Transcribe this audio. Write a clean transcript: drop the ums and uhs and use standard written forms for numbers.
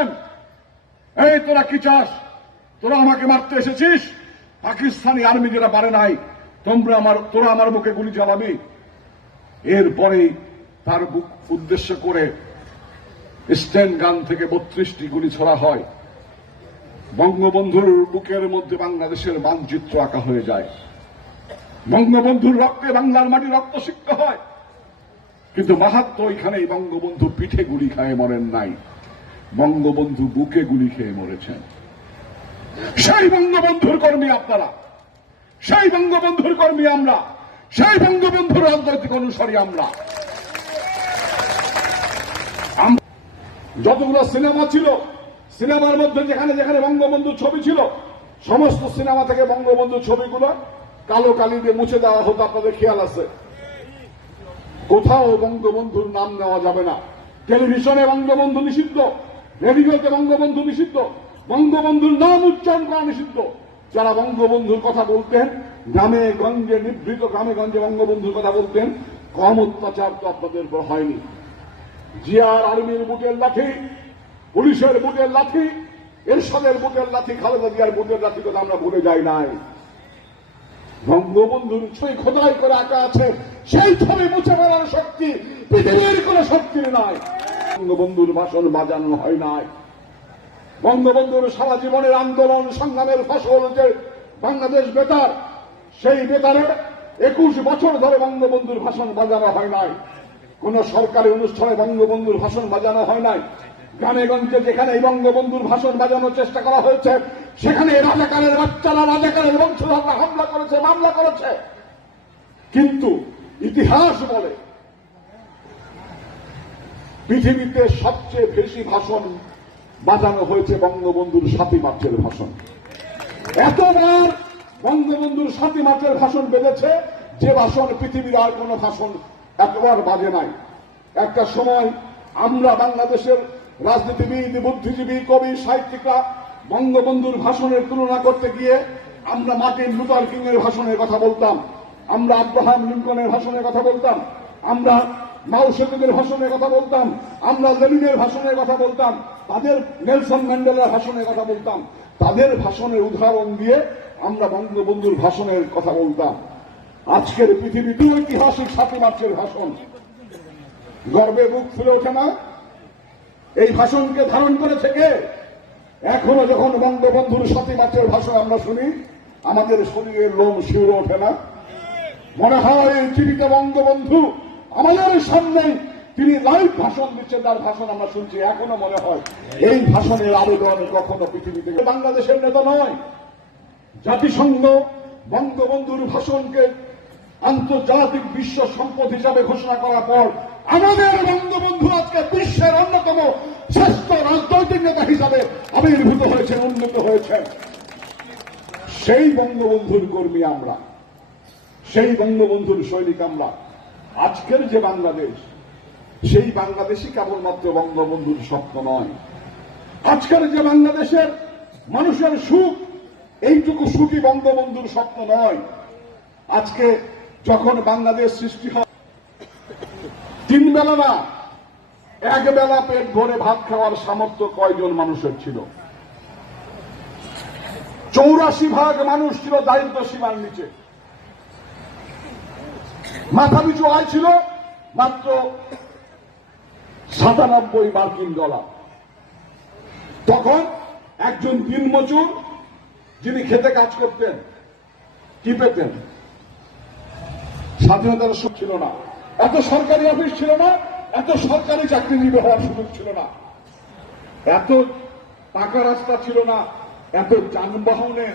বলছেন, এই তোরা কি চাস, তোরা আমাকে মারতে এসেছিস, পাকিস্তানি আর্মি যেটা পারে নাই তোরা আমার বুকে গুলি চালাবি। এরপরেই তার বুক উদ্দেশ্য করে স্ট্যান্ড গান থেকে 32টি গুলি ছোড়া হয়। বঙ্গবন্ধুর বুকের মধ্যে বাংলাদেশের মানচিত্র আঁকা হয়ে যায়। বঙ্গবন্ধুর রক্তে বাংলার মাটি রক্তসিক্ত হয়। কিন্তু মাহাত্ম্য ওইখানেই, বঙ্গবন্ধু পিঠে গুলি খায় মরেন নাই, বঙ্গবন্ধু বুকে গুলি খেয়ে মরেছেন। সেই বঙ্গবন্ধুর কর্মী আপনারা, সেই বঙ্গবন্ধুর কর্মী আমরা, সেই বঙ্গবন্ধুর রাজনৈতিক অনুসারী আমরা। যতগুলো সিনেমা ছিল, সিনেমার মধ্যে যেখানে যেখানে বঙ্গবন্ধুর ছবি ছিল, সমস্ত সিনেমা থেকে বঙ্গবন্ধুর ছবিগুলো কালো কালি দিয়ে মুছে দেওয়া হতো। আপনাদের খেয়াল আছে? কোথাও বঙ্গবন্ধুর নাম নেওয়া যাবে না। টেলিভিশনে বঙ্গবন্ধু নিষিদ্ধ, রেডিওতে বঙ্গবন্ধু নিষিদ্ধ, বঙ্গবন্ধুর নাম উচ্চারণ করা নিষিদ্ধ। যারা বঙ্গবন্ধুর কথা বলতেন, গ্রামে গঞ্জে, নিভৃত গ্রামে গঞ্জে বঙ্গবন্ধুর কথা বলতেন, কম অত্যাচার তো আপনাদের হয়নি। জিয়ার আর্মির বুটের লাঠি, পুলিশের বুটের লাঠি, এরশাদের বুটের লাঠি, খালেদা জিয়ার বুটের লাঠি কথা আমরা ভুলে যাই নাই। বঙ্গবন্ধুর ছবি খোদাই করে আঁকা আছে, সেই ছবি মুছে ফেলার শক্তি পৃথিবীর কোন শক্তির নাই। বঙ্গবন্ধুর ভাষণ বাজানো হয় নাই। বঙ্গবন্ধুর সারা জীবনের আন্দোলন সংগ্রামের ফসল যে বাংলাদেশ বেতার, সেই বেতারে 21 বছর ধরে বঙ্গবন্ধুর ভাষণ বাজানো হয় নাই। কোন সরকারি অনুষ্ঠানে বঙ্গবন্ধুর ভাষণ বাজানো হয় নাই। গ্রামে গঞ্জে যেখানে এই বঙ্গবন্ধুর ভাষণ বাজানোর চেষ্টা করা হয়েছে, সেখানে রাজাকারের বাচ্চারা, রাজাকারের বংশধররা হামলা করেছে, মামলা করেছে। কিন্তু ইতিহাস বলে পৃথিবীতে সবচেয়ে বেশি ভাষণ বাজানো হয়েছে বঙ্গবন্ধুর 7 মার্চের ভাষণ। এতবার বঙ্গবন্ধুর 7 মার্চের ভাষণ বেজেছে যে ভাষণ পৃথিবীর আর কোন ভাষণ এতবার বাজে নাই। একটা সময় আমরা বাংলাদেশের রাজনীতিবিদ, বুদ্ধিজীবী, কবি, সাহিত্যিকরা বঙ্গবন্ধুর ভাষণের তুলনা করতে গিয়ে আমরা মার্টিন লুথার কিং এর ভাষণের কথা বলতাম, আমরা আব্রাহাম লিঙ্কনের ভাষণের কথা বলতাম, আমরা মাও সেতুদের ভাষণের কথা বলতাম, আমরা লেনিনের ভাষণের কথা বলতাম, তাদের নেলসন ম্যান্ডেলার ভাষণের কথা বলতাম। তাদের ভাষণের উদাহরণ দিয়ে আমরা বঙ্গবন্ধুর ভাষণের কথা বলতাম। আজকের পৃথিবীতে ঐতিহাসিক 7 মার্চের ভাষণ, গর্বে বুক ফুলে ওঠে না? এই ভাষণকে ধারণ করেছে কে? এখনো যখন বঙ্গবন্ধুর 7 মার্চের ভাষণ আমরা শুনি, আমাদের শরীরের লোম শিউরে ওঠে না? মনে হয় এই চিঠিতে বঙ্গবন্ধু আমাদের সামনে তিনি লাইভ ভাষণ দিচ্ছেন, তার ভাষণ আমরা শুনছি। এখনো মনে হয় এই ভাষণের আবেদন কখনো পৃথিবীতে বাংলাদেশের নেতা নয়। জাতিসংঘ বঙ্গবন্ধুর ভাষণকে আন্তর্জাতিক বিশ্ব সম্পদ হিসাবে ঘোষণা করার পর আমাদের বঙ্গবন্ধু আজকে বিশ্বের অন্যতম শ্রেষ্ঠ রাজনৈতিক নেতা হিসাবে আবির্ভূত হয়েছেন, উন্নত হয়েছেন। সেই বঙ্গবন্ধুর কর্মী আমরা, সেই বঙ্গবন্ধুর সৈনিক আমরা। আজকের যে বাংলাদেশ, সেই বাংলাদেশই কেবলমাত্র বঙ্গবন্ধুর স্বপ্ন নয়। আজকের যে বাংলাদেশের মানুষের সুখ, এইটুকু সুখই বঙ্গবন্ধুর স্বপ্ন নয়। আজকে যখন বাংলাদেশ সৃষ্টি হয়, 3 বেলা না, 1 বেলা পেট ভরে ভাত খাওয়ার সামর্থ্য কয়জন মানুষের ছিল? 84% মানুষ ছিল দারিদ্র্য সীমার নিচে। মাথাপিছু আয় ছিল মাত্র $97 তখন একজন দিনমজুর যিনি খেতে কাজ করতেন কি পেতেন? স্বাধীনতার সুখ ছিল না, এত সরকারি অফিস ছিল না, এত সরকারি চাকরিজীবী হওয়ার সুযোগ ছিল না, এত পাকা রাস্তা ছিল না, এত যানবাহনে